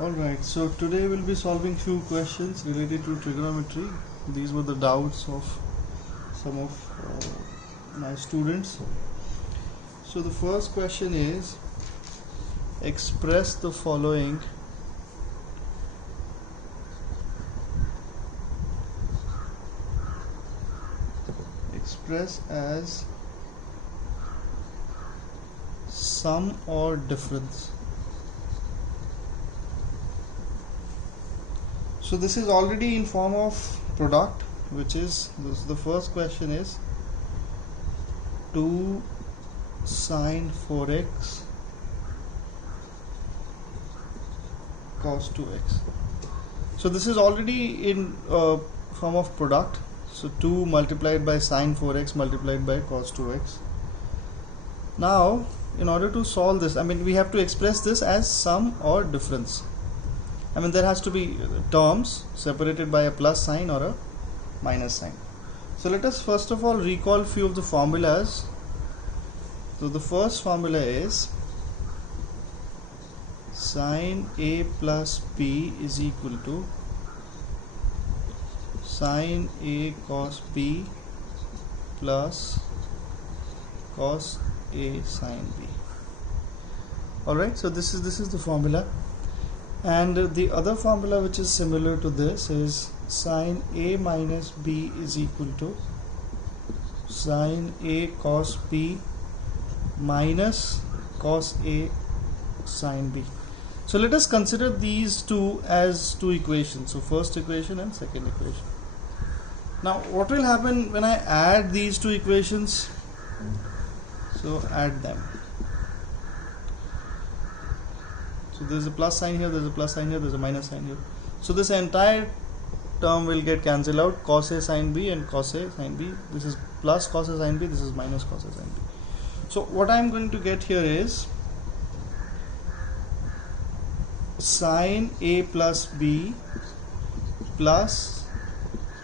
Alright, so today we'll be solving few questions related to trigonometry. These were the doubts of some of my students. So the first question is, express the following express as sum or difference. So this is already in form of product, which is the first question is 2 sine 4x cos 2x. So this is already in form of product. So 2 multiplied by sine 4x multiplied by cos 2x. Now in order to solve this, we have to express this as sum or difference. There has to be terms separated by a plus sign or a minus sign. So let us first of all recall few of the formulas. So the first formula is sin A plus B is equal to sin A cos B plus cos A sin B. Alright, so this is the formula. And the other formula which is similar to this is sin A minus B is equal to sin A cos B minus cos A sin B. So let us consider these two as two equations. So first equation and second equation. Now what will happen when I add these two equations? So add them. So there's a plus sign here, there's a plus sign here, there's a minus sign here. So this entire term will get cancelled out, cos A sin B and cos A sin B. This is plus cos A sin B, this is minus cos A sin B. So what I'm going to get here is sin A plus B plus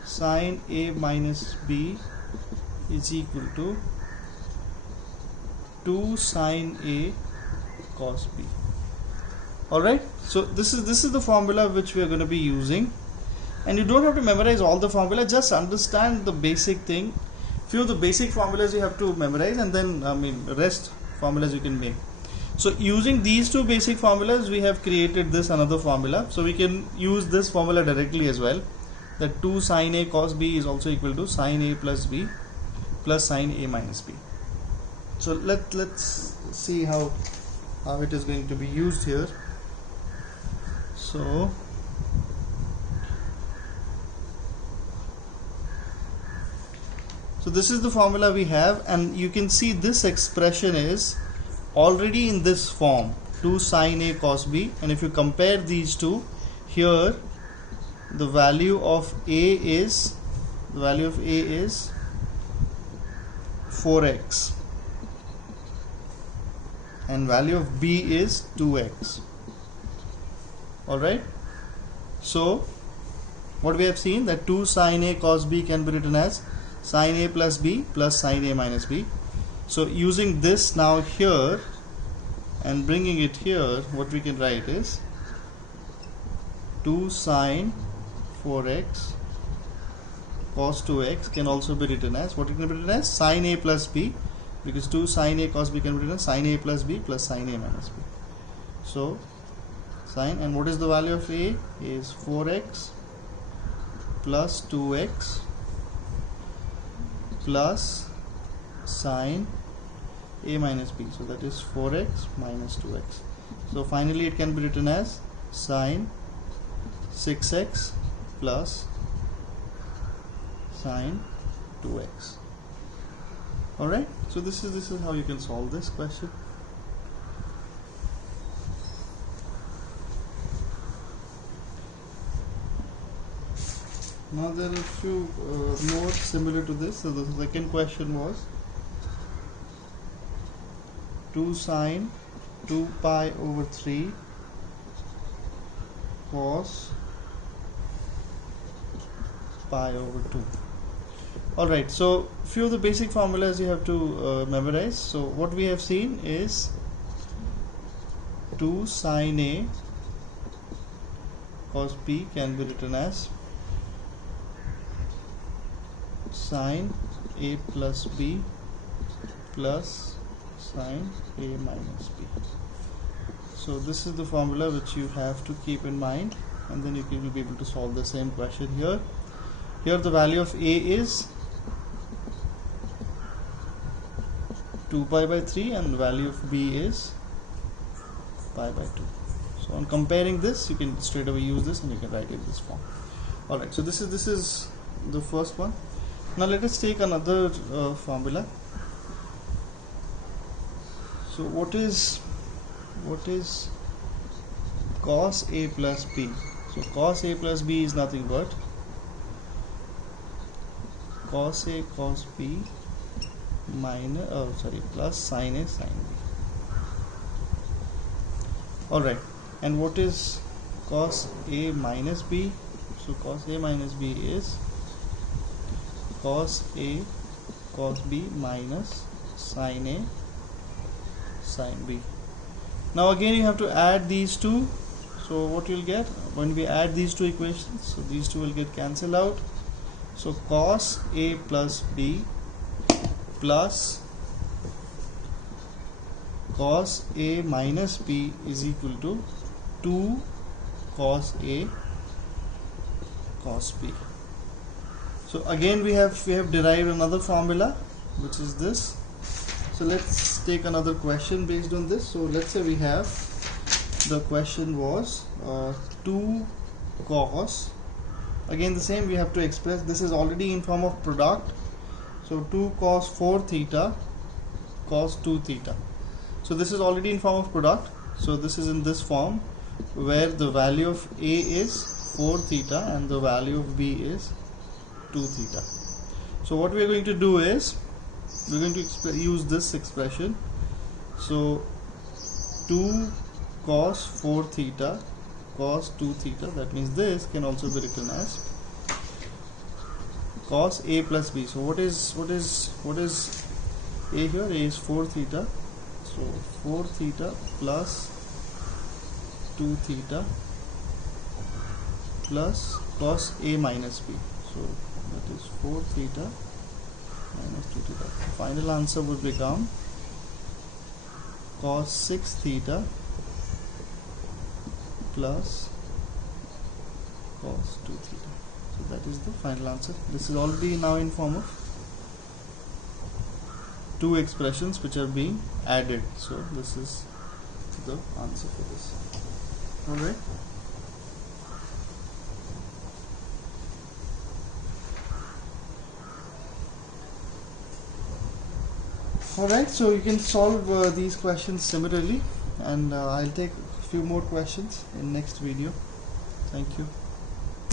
sin A minus B is equal to 2 sin A cos B. Alright, so this is the formula which we are going to be using, and you don't have to memorize all the formula, just understand the basic thing. Few of the basic formulas you have to memorize, and then rest formulas you can make. So using these two basic formulas, we have created this another formula, so we can use this formula directly as well, that 2 sin A cos B is also equal to sin A plus B plus sin A minus B. So let's see how it is going to be used here. So this is the formula we have, and you can see this expression is already in this form, 2 sin A cos B, and if you compare these two, here the value of A is 4x and value of B is 2x. Alright, so what we have seen, that 2 sin A cos B can be written as sin A plus B plus sin A minus B. So using this now here and bringing it here, what we can write is 2 sin 4x cos 2x can also be written as, what it can be written as, sin A plus B, because 2 sin A cos B can be written as sin A plus B plus sin A minus B. So sin, and what is the value of A? Is 4x plus 2x plus sin A minus B. So that is 4x minus 2x. So finally it can be written as sin 6x plus sin 2x. Alright, so this is how you can solve this question. Now there are a few more similar to this. So the second question was 2 sine 2 pi over 3 cos pi over 2. Alright, so few of the basic formulas you have to memorize. So what we have seen is 2 sin A cos B can be written as sin A plus B plus sin A minus B. So this is the formula which you have to keep in mind, and then you will be able to solve the same question here. Here the value of A is 2 pi by 3 and the value of B is pi by 2. So on comparing this, you can straight away use this and you can write it in this form. Alright, so this is the first one. Now let us take another formula. So what is cos A plus B? So cos A plus B is nothing but cos A cos B plus sin A sin B. Alright, and what is cos A minus B? So cos A minus B is cos A cos B minus sin A sin B. Now again you have to add these two. So what you'll get when we add these two equations, so these two will get cancelled out. So cos A plus B plus cos A minus B is equal to 2 cos A cos B. So again we have derived another formula, which is this. So let's take another question based on this. So let's say we have, the question was 2 cos, again the same we have to express, this is already in form of product. So 2 cos 4 theta cos 2 theta. So this is already in form of product. So this is in this form where the value of A is 4 theta and the value of B is 2 theta. So what we are going to do is we're going to use this expression. So 2 cos 4 theta cos 2 theta, that means this can also be written as cos A plus B. So what is A here? A is 4 theta. So 4 theta plus 2 theta plus cos A minus B. So that is 4 theta minus 2 theta. The final answer would become cos 6 theta plus cos 2 theta. So that is the final answer. This is already now in form of two expressions which are being added. So this is the answer for this. Alright. Alright, so you can solve these questions similarly, and I'll take a few more questions in next video. Thank you.